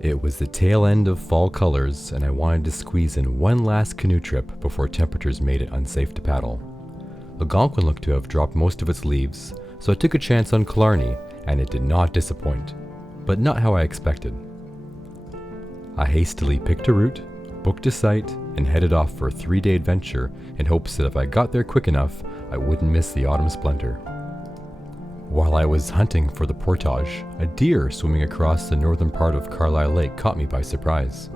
It was the tail end of fall colors, and I wanted to squeeze in one last canoe trip before temperatures made it unsafe to paddle. Algonquin looked to have dropped most of its leaves, so I took a chance on Killarney, and it did not disappoint, but not how I expected. I hastily picked a route, booked a site, and headed off for a 3-day adventure in hopes that if I got there quick enough, I wouldn't miss the autumn splendor. While I was hunting for the portage, a deer swimming across the northern part of Carlisle Lake caught me by surprise.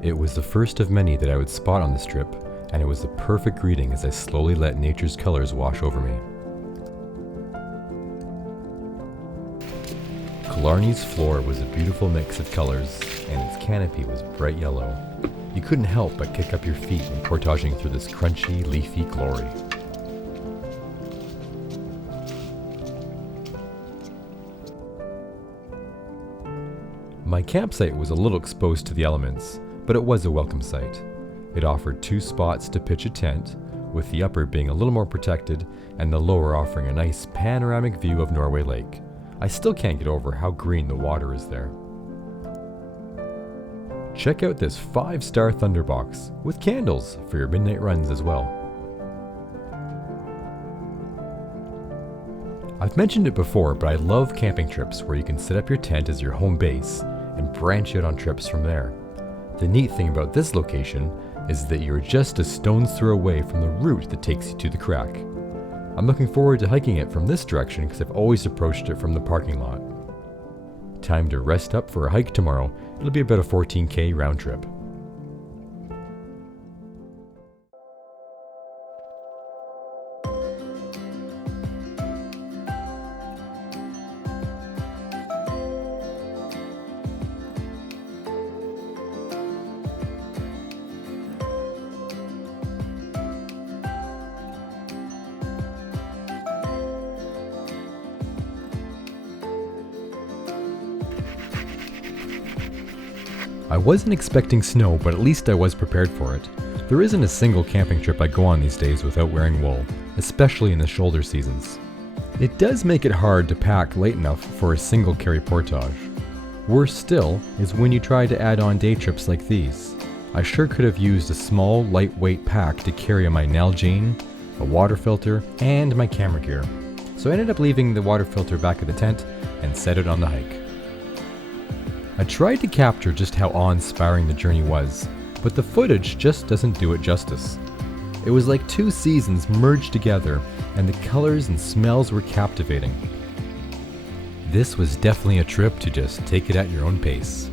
It was the first of many that I would spot on this trip, and it was the perfect greeting as I slowly let nature's colors wash over me. Killarney's floor was a beautiful mix of colors, and its canopy was bright yellow. You couldn't help but kick up your feet when portaging through this crunchy, leafy glory. My campsite was a little exposed to the elements, but it was a welcome sight. It offered 2 spots to pitch a tent, with the upper being a little more protected and the lower offering a nice panoramic view of Norway Lake. I still can't get over how green the water is there. Check out this 5-star thunderbox with candles for your midnight runs as well. I've mentioned it before, but I love camping trips where you can set up your tent as your home base and branch out on trips from there. The neat thing about this location is that you're just a stone's throw away from the route that takes you to the crack. I'm looking forward to hiking it from this direction because I've always approached it from the parking lot. Time to rest up for a hike tomorrow. It'll be about a 14K round trip. I wasn't expecting snow, but at least I was prepared for it. There isn't a single camping trip I go on these days without wearing wool, especially in the shoulder seasons. It does make it hard to pack light enough for a single carry portage. Worse still is when you try to add on day trips like these. I sure could have used a small, lightweight pack to carry my Nalgene, a water filter, and my camera gear. So I ended up leaving the water filter back at the tent and set it on the hike. I tried to capture just how awe-inspiring the journey was, but the footage just doesn't do it justice. It was like 2 seasons merged together, and the colors and smells were captivating. This was definitely a trip to just take it at your own pace.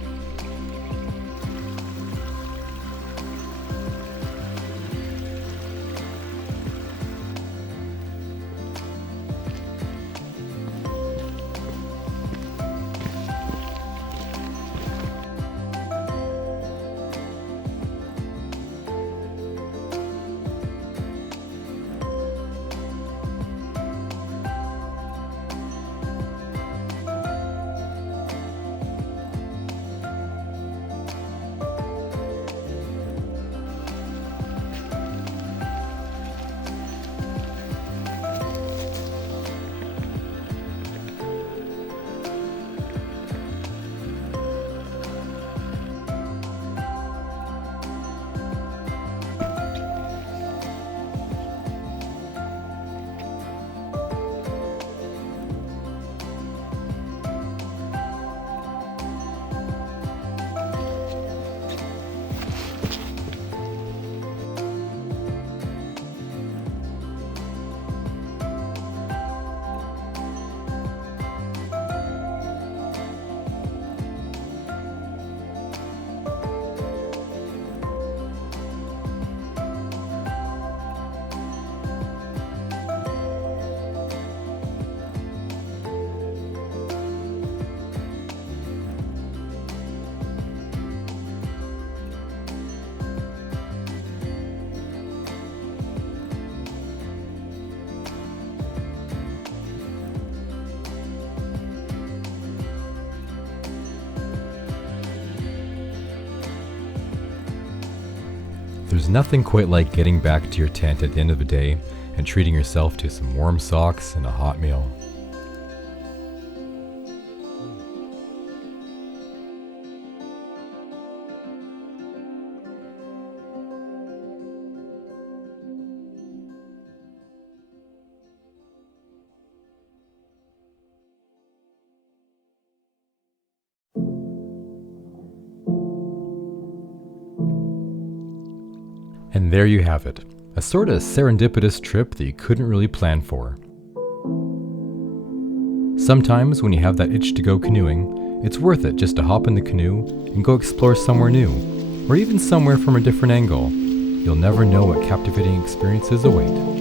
There's nothing quite like getting back to your tent at the end of the day and treating yourself to some warm socks and a hot meal. And there you have it, a sort of serendipitous trip that you couldn't really plan for. Sometimes when you have that itch to go canoeing, it's worth it just to hop in the canoe and go explore somewhere new, or even somewhere from a different angle. You'll never know what captivating experiences await.